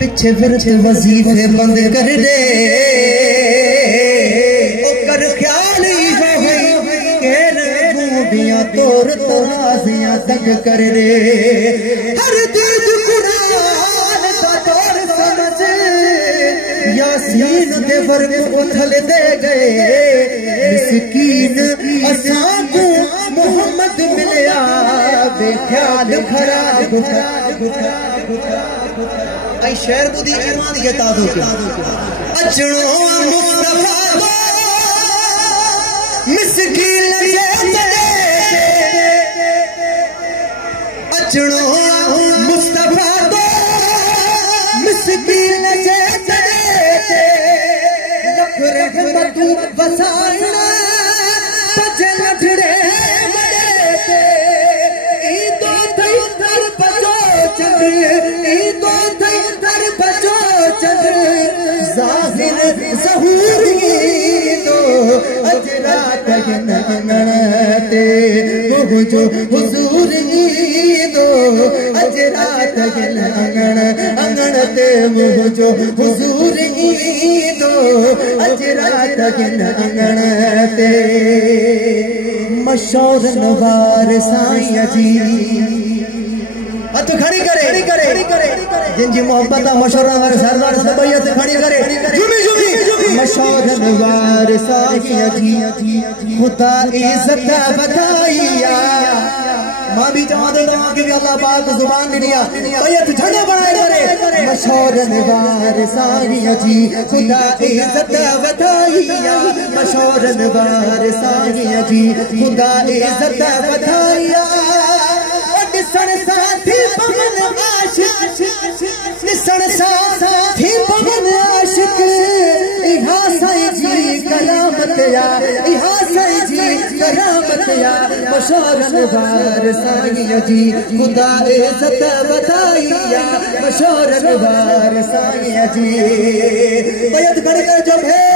पिछे फिरत वजीफे बंद कर दे कर ख्याल बूढ़ियां तोर तराजियां तक कर दे हर चीज कुरान दा तोर समझ यासीन दे वर्ग उथल दे गए मिस्कीन असां को मोहम्मद मिलया बेख्याल खराब आई शेर बुदी ईमान के तादो के अचणो मुस्तफा मिस्कीन जे अचणो मुस्तफा मिस्कीन जे लख रहमत वसाइना बचे लठड़े जो हुजूर दो अजरात अंगण ते जो हुजूर दो अजरात अंगण ते मशहूर नवार साईं जी हथ खड़ी करे जिनकी मोहब्बत मशहूर नवार सरदार सभैया से खड़ी करे मशहूर नवार साईं जी खुदा इज्जत बताइया मां भी चाह दे कि भी अल्लाह पाक जुबान दिया बैत झंडे बनाए करे मशहूर नवार साईं जी खुदा इज्जत बताइया मशहूर नवार साईं जी खुदा इज्जत बताइया दिसण साथी पवन आशिक दिसण साथी पवन आशिक इहा साईं जी करामत या इहा साईं जी करामत या मशहूर नवार साईं जी खुदा इज्जत बताइया मशहूर नवार साईं जी बैत खड़ी कर जो